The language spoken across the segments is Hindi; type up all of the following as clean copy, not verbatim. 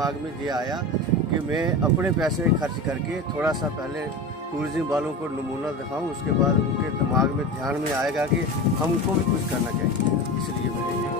दिमाग में ये आया कि मैं अपने पैसे खर्च करके थोड़ा सा पहले टूरिज्म वालों को नमूना दिखाऊं, उसके बाद उनके दिमाग में ध्यान में आएगा कि हमको भी कुछ करना चाहिए, इसलिए मैंने ये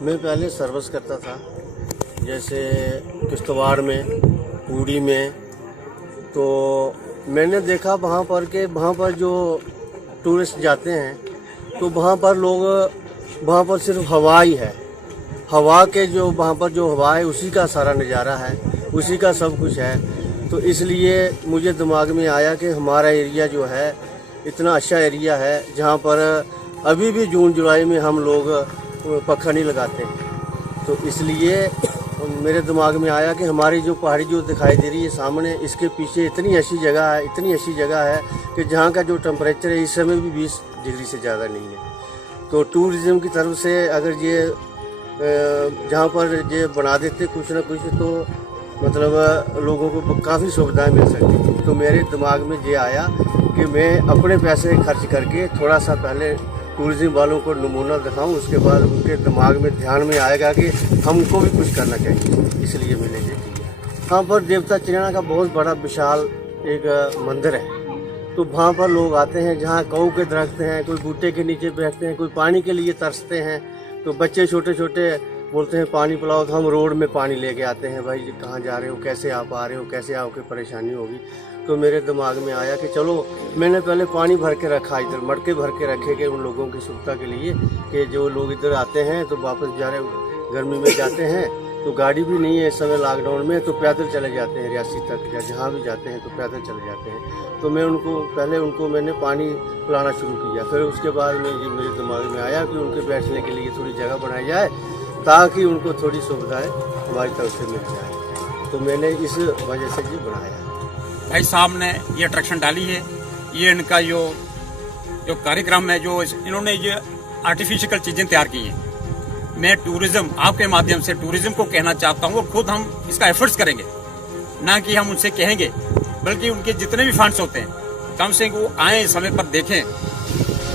मैं पहले सर्विस करता था, जैसे किश्तवाड़ में, पूड़ी में। तो मैंने देखा वहाँ पर जो टूरिस्ट जाते हैं तो वहाँ पर सिर्फ हवा ही है, हवा के जो वहाँ पर जो हवा है उसी का सारा नज़ारा है, उसी का सब कुछ है। तो इसलिए मुझे दिमाग में आया कि हमारा एरिया जो है इतना अच्छा एरिया है जहाँ पर अभी भी जून जुलाई में हम लोग पखा नहीं लगाते। तो इसलिए मेरे दिमाग में आया कि हमारी जो पहाड़ी जो दिखाई दे रही है सामने, इसके पीछे इतनी अच्छी जगह है कि जहाँ का जो टेम्परेचर है इस समय भी 20 डिग्री से ज़्यादा नहीं है। तो टूरिज़्म की तरफ से अगर ये जहाँ पर ये बना देते कुछ ना कुछ, तो मतलब लोगों को काफ़ी सुविधाएं मिल सकती। तो मेरे दिमाग में ये आया कि मैं अपने पैसे खर्च करके थोड़ा सा पहले टूरिज्म वालों को नमूना दिखाऊं, उसके बाद उनके दिमाग में ध्यान में आएगा कि हमको भी कुछ करना चाहिए, इसलिए मैंने ये किया। यहाँ पर देवता चिड़ियाना का बहुत बड़ा विशाल एक मंदिर है। तो वहाँ पर लोग आते हैं जहाँ कऊ के दरख्त हैं, कोई बूटे के नीचे बैठते हैं, कोई पानी के लिए तरसते हैं। तो बच्चे छोटे छोटे बोलते हैं पानी पिलाओ, तो हम रोड में पानी लेके आते हैं, भाई कहाँ जा रहे हो, कैसे आप आ रहे हो, कैसे आपको परेशानी होगी। तो मेरे दिमाग में आया कि चलो, मैंने पहले पानी भर के रखा, इधर मटके भर के रखे कि उन लोगों की सुविधा के लिए कि जो लोग इधर आते हैं तो वापस जा रहे, गर्मी में जाते हैं तो गाड़ी भी नहीं है इस समय लॉकडाउन में, तो पैदल चले जाते हैं रियासी तक, या जहाँ भी जाते हैं तो पैदल चले जाते हैं। तो मैं मैंने पानी पिलाना शुरू किया। फिर उसके बाद मेरे दिमाग में आया कि उनके बैठने के लिए थोड़ी जगह बनाई जाए ताकि उनको थोड़ी सुविधाएं हमारी तरफ से मिल जाए। तो मैंने इस वजह से ये बनाया। भाई साहब ने ये अट्रैक्शन डाली है, ये इनका जो कार्यक्रम है, जो इन्होंने ये आर्टिफिशियल चीजें तैयार की हैं। मैं टूरिज्म आपके माध्यम से टूरिज्म को कहना चाहता हूँ, और खुद हम इसका एफर्ट्स करेंगे, ना कि हम उनसे कहेंगे, बल्कि उनके जितने भी फंड्स होते हैं कम से कम वो आए, समय पर देखें।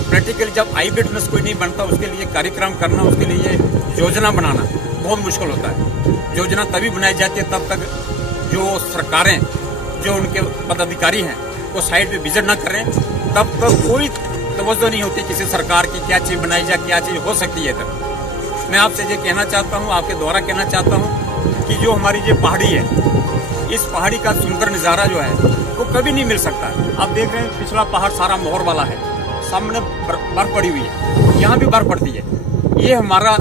प्रैक्टिकली जब आई विटनेस कोई नहीं बनता, उसके लिए कार्यक्रम करना, उसके लिए योजना बनाना बहुत मुश्किल होता है। योजना तभी बनाई जाती है तब तक जो सरकारें, जो उनके पदाधिकारी हैं वो साइड पे विजिट ना करें, तब तक कोई तवज्जो नहीं होती किसी सरकार की क्या चीज बनाई जाए, क्या चीज हो सकती है। तब मैं आपसे ये कहना चाहता हूँ, आपके द्वारा कहना चाहता हूँ कि जो हमारी ये पहाड़ी है, इस पहाड़ी का सुंदर नज़ारा जो है वो कभी नहीं मिल सकता। आप देख रहे हैं पिछला पहाड़ सारा मोहर वाला है, सामने बर्फ पड़ी हुई है, यहाँ भी बर्फ पड़ती है। ये हमारा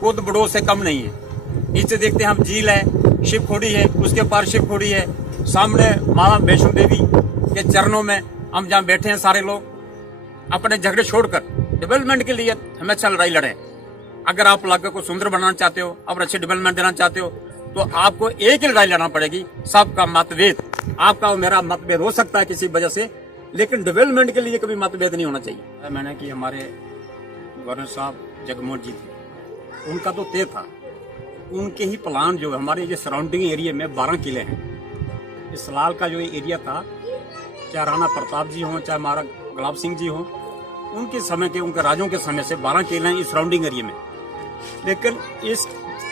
कोद बड़ो से कम नहीं है। नीचे देखते हैं हम झील है, शिवखोड़ी है, उसके पार शिवखोड़ी है, सामने माँ वैष्णो देवी के चरणों में हम जहाँ बैठे हैं सारे लोग अपने झगड़े छोड़कर डेवलपमेंट के लिए हमेशा लड़ाई लड़े। अगर आप इलाके को सुंदर बनाना चाहते हो, और अच्छी डेवलपमेंट देना चाहते हो, तो आपको एक ही लड़ाई लड़ना पड़ेगी। सबका मतभेद, आपका और मेरा मतभेद हो सकता है किसी वजह से, लेकिन डेवलपमेंट के लिए कभी मतभेद नहीं होना चाहिए। मैंने कि हमारे गवर्नर साहब जगमोहन जी थे, उनका तो तय था, उनके ही प्लान जो हमारे ये सराउंडिंग एरिया में 12 किले हैं। इस लाल का जो एरिया था, चाहे राणा प्रताप जी हों, चाहे महाराज गुलाब सिंह जी हों, उनके समय के, उनके राजों के समय से 12 किले हैं इस सराउंडिंग एरिया में। लेकिन इस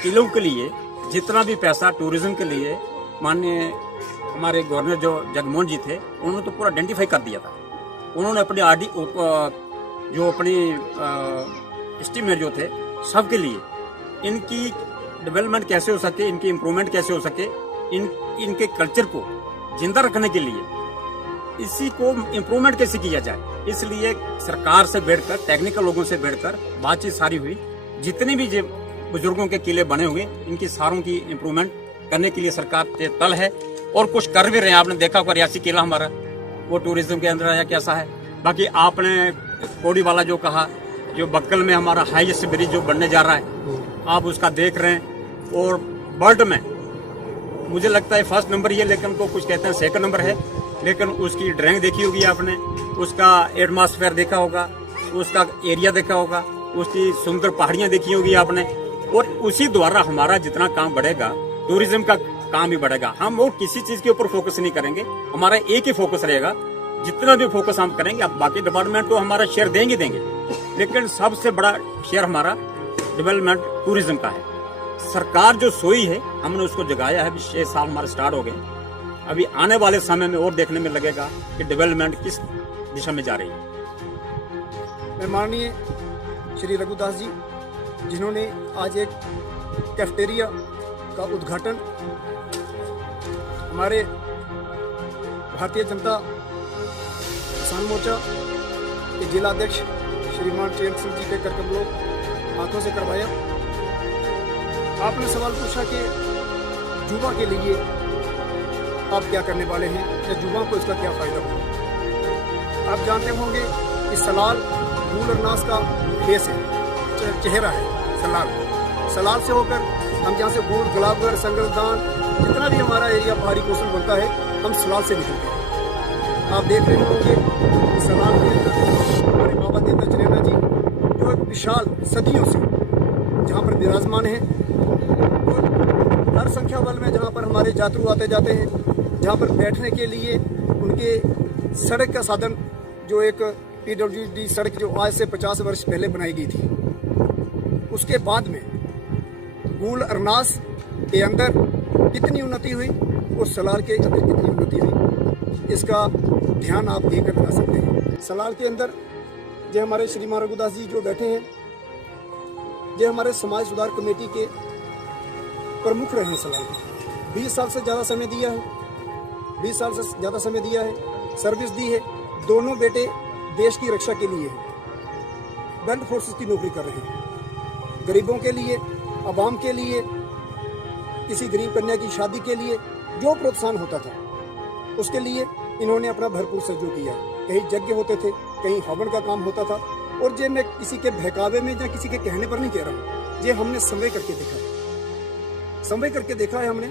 किलों के लिए जितना भी पैसा टूरिज्म के लिए माननीय हमारे गवर्नर जो जगमोहन जी थे, उन्होंने तो पूरा आइडेंटिफाई कर दिया था। उन्होंने अपने जो अपनी एस्टीमेट जो थे सबके लिए, इनकी डेवलपमेंट कैसे हो सके, इनकी इम्प्रूवमेंट कैसे हो सके, इनके कल्चर को जिंदा रखने के लिए, इसी को इम्प्रूवमेंट कैसे किया जाए, इसलिए सरकार से बैठकर, टेक्निकल लोगों से बैठकर बातचीत सारी हुई। जितने भी बुजुर्गों के किले बने हुए, इनकी सारों की इम्प्रूवमेंट करने के लिए सरकार तल है और कुछ कर भी रहे हैं। आपने देखा होगा रियासी किला हमारा, वो टूरिज्म के अंदर आया कैसा है। बाकी आपने कोड़ी वाला जो कहा, जो बक्कल में हमारा हाईएस्ट ब्रिज जो बनने जा रहा है, आप उसका देख रहे हैं। और वर्ल्ड में मुझे लगता है फर्स्ट नंबर ये, लेकिन तो कुछ कहते हैं सेकंड नंबर है, लेकिन उसकी ड्राइंग देखी होगी आपने, उसका एटमॉस्फेयर देखा होगा, उसका एरिया देखा होगा, उसकी सुंदर पहाड़ियां देखी होगी आपने। और उसी द्वारा हमारा जितना काम बढ़ेगा, टूरिज्म का काम भी बढ़ेगा। हम और किसी चीज के ऊपर फोकस नहीं करेंगे, हमारा एक ही फोकस रहेगा। जितना भी फोकस हम करेंगे, अब बाकी डिपार्टमेंट तो हमारा शेयर देंगे, लेकिन सबसे बड़ा शेयर हमारा डेवलपमेंट टूरिज्म का है। सरकार जो सोई है, हमने उसको जगाया है। 6 साल हमारे स्टार्ट हो गए। अभी आने वाले समय में और देखने में लगेगा कि डेवलपमेंट किस दिशा में जा रही है। मैं माननीय श्री रघुदास जी, जिन्होंने आज एक कैफेटेरिया का उद्घाटन हमारे भारतीय जनता किसान मोर्चा के जिला अध्यक्ष श्रीमान चैन सिंह जी के करकमलों हाथों से करवाया। आपने सवाल पूछा कि युवा के लिए आप क्या करने वाले हैं या युवा को इसका क्या फायदा होगा। आप जानते होंगे कि सलाल गूल अरनास का फेस है, चेहरा है सलाल से होकर हम जहाँ से गूल, गुलाबगढ़, संगलदान, जितना भी हमारा एरिया पहाड़ी कोस्टल बनता है, हम सलाल से निकलते हैं। आप देख रहे होंगे कि सलाल के अंदर हमारे बाबा देवता चरेना जी, जो एक विशाल सदियों से जहाँ पर विराजमान है, और हर संख्या बल में जहाँ पर हमारे यात्रु आते जाते हैं, जहाँ पर बैठने के लिए उनके सड़क का साधन, जो एक PWD सड़क जो आज से 50 वर्ष पहले बनाई गई थी, उसके बाद में गूल अरनास के अंदर कितनी उन्नति हुई और सलाल के अंदर कितनी उन्नति हुई, इसका ध्यान आप देकर बता सकते हैं। सलाल के अंदर जो हमारे श्रीमान रघुदास जी जो बैठे हैं, जो हमारे समाज सुधार कमेटी के प्रमुख रहे हैं। सलाल को 20 साल से ज़्यादा समय दिया है, 20 साल से ज़्यादा समय दिया है, सर्विस दी है। दोनों बेटे देश की रक्षा के लिए बेल्ट फोर्सेस की नौकरी कर रहे हैं। गरीबों के लिए, आवाम के लिए, किसी गरीब कन्या की शादी के लिए जो प्रोत्साहन होता था, उसके लिए इन्होंने अपना भरपूर सहयोग किया। कहीं यज्ञ होते थे, कहीं हवन का काम होता था। और ये मैं किसी के बहकावे में या किसी के कहने पर नहीं कह रहा हूँ, ये हमने सर्वे करके देखा है, सर्वे करके देखा है हमने।